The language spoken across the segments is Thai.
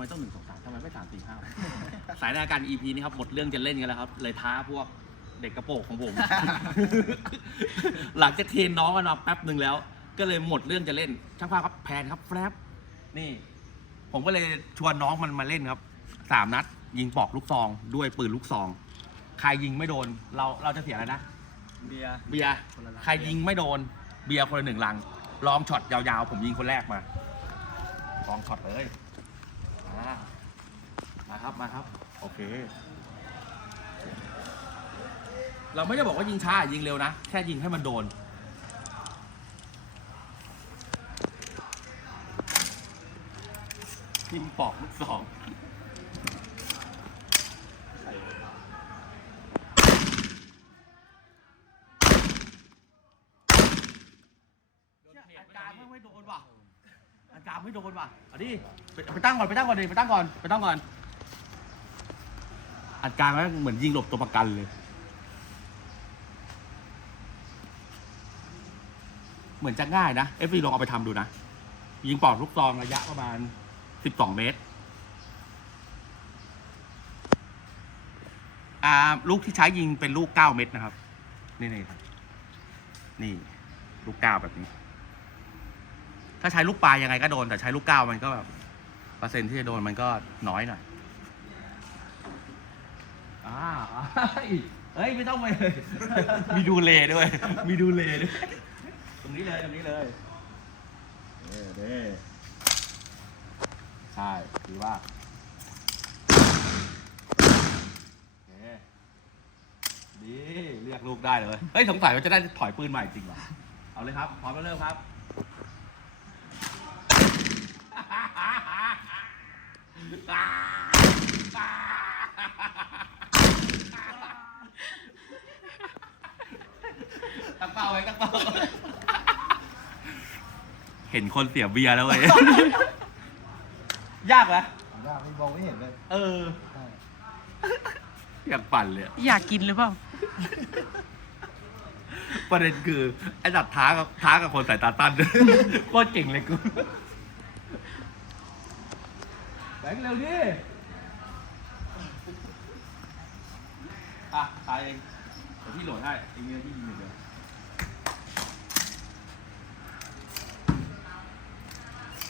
ทำไมต้องหนึ่งสองสามทำไมไม่สามสี่ห้าสายในอาการ EP นี้ครับหมดเรื่องจะเล่นกันแล้วครับ เลยท้าพวกเด็กกระโปรงของผม หลังจากเทรนน้องกันมาแป๊บหนึ่งแล้ว ก็เลยหมดเรื่องจะเล่นช่างภาพครับแพนครับแฟบนี่ ผมก็เลยชวนน้องมันมาเล่นครับสามนัด ยิงปอกลูกซอง ด้วยปืนลูกซอง ใครยิงไม่โดน เราเราจะเสียอะไรนะเบียร์เบียร์คนละลังใครยิงไม่โดน เบียร์คนละหนึ่งลังลองช็อตยาวๆ ผมยิงคนแรกมาลองช็อตเลยอ่า มาครับ มาครับ โอเค เราไม่ได้บอกว่ายิงช้ายิงเร็วนะ แค่ยิงให้มันโดน ยิงปอกลูกสองอาจารย์ไม่โดนว่ะอา จารย์ไม่โดนว่ะเอาดิไปไปตั้งก่อนไปตั้งก่อนดิไปตั้งก่อนไปตั้งก่อนอาจารย์มันเหมือนยิงหลบตัวประกันเลย เหมือนจะง่ายนะเอฟซีลองเอาไปทำดูนะ ยิงปลอกลูกซองระยะประมาณสิบสองเมตร อ่าลูกที่ใช้ยิงเป็นลูกเก้าเม็ดนะครับ นี่นี่ครับนี่ ลูกเก้าแบบนี้ ถ้าใช้ลูกปลายยังไงก็โดน แต่ใช้ลูกเก้ามันก็แบบเปอร์เซ็นต์ที่จะโดนมันก็น้อยหน่อยอ่าเฮ้ยไม่ต้องไปเลย มีดูเลด้วย มีดูเลด้วย ตรงนี้เลยตรงนี้เลยเด้เด้ใช่ดีว่าโอเคดีเรียกลูกได้เลย เฮ้ยสงสัยว่าจะได้ถอยปืนใหม่จริงเหรอ เอาเลยครับ พร้อมแล้วเริ่มครับ ตั้ง เป้าไว้ตั้งเป้าเห็นคนเสียเบียร์แล้วเว้ย ยากไหมยากไม่มองไม่เห็นเลยเออ ใช่อยากปั่นเลยอะอยากกินหรือเปล่า ประเด็นคือ ไอ้ดัดท้ากับท้ากับคนสายตาตั้น โคตรเก่งเลยกู แบงค์เร็วดิอะตายเองเดี๋ยวพี่โหลดให้เองเนี่ยพี่ยิงอย่างเดียว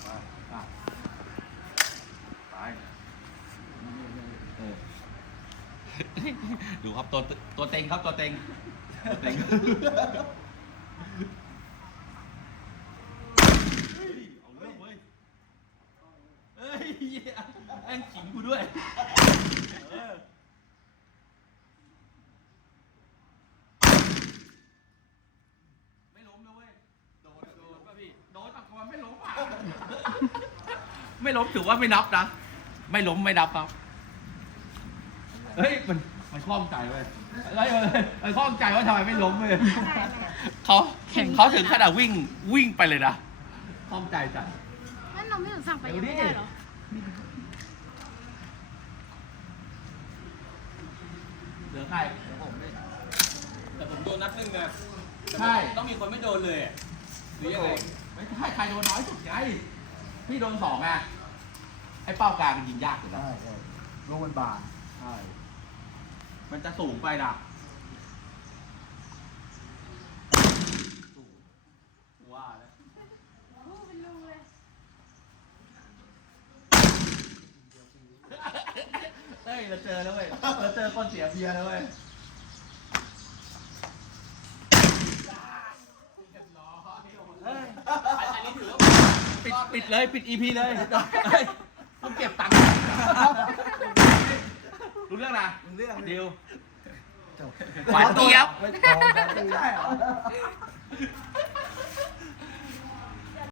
ไปอะไปเออ ดูครับตัวตัวเต็งครับตัวเต็งตัวเต็งเฮ้ยเอาเรื่องเว้ยเฮ้ยแองขิงกูด้วยเออไม่ล้มนะเว้ยโดนโดนป่ะพี่โดนแต่มันไม่ล้มอะไม่ล้มถือว่าไม่นับนะ ไม่ล้มไม่นับครับ เฮ้ยมันมันคล่องใจเว้ยเฮ้ยมันมันคล่องใจว่าทำไมไม่ล้มเว้ยเขาแข็งเขาถึงขนาดวิ่งวิ่งไปเลยนะคล่องใจจัดนั่นเราไม่ถึงสั่งไปยังไม่ได้เหรอเหลือใครผมไม่แต่ผมโดนนัดหนึ่งนะแต่ใช่ ต้องมีคนไม่โดนเลยอะหรือยังไงไม่ใช่ใครโดนน้อยสุดไงพี่โดนสองอะไอ้เป้ากลางมันยิงยากอยู่แล้ว ใช่ใช่ลูกมันบานใช่ มันจะสูงไปนะว่าแล้วโอ้เป็นรูเลยเฮ้ยเราเจอแล้วเว้ยเราเจอคนเสียเบียร์แล้วเว้ยอันนี้ถือว่าปิดปิดเลย ปิด EP เลยเฮ้ยต้องเก็บตังค์ รู้เรื่องนะเรื่องดิวจบหวานเจี๊ยบ ไม่พอไม่ได้เหรอ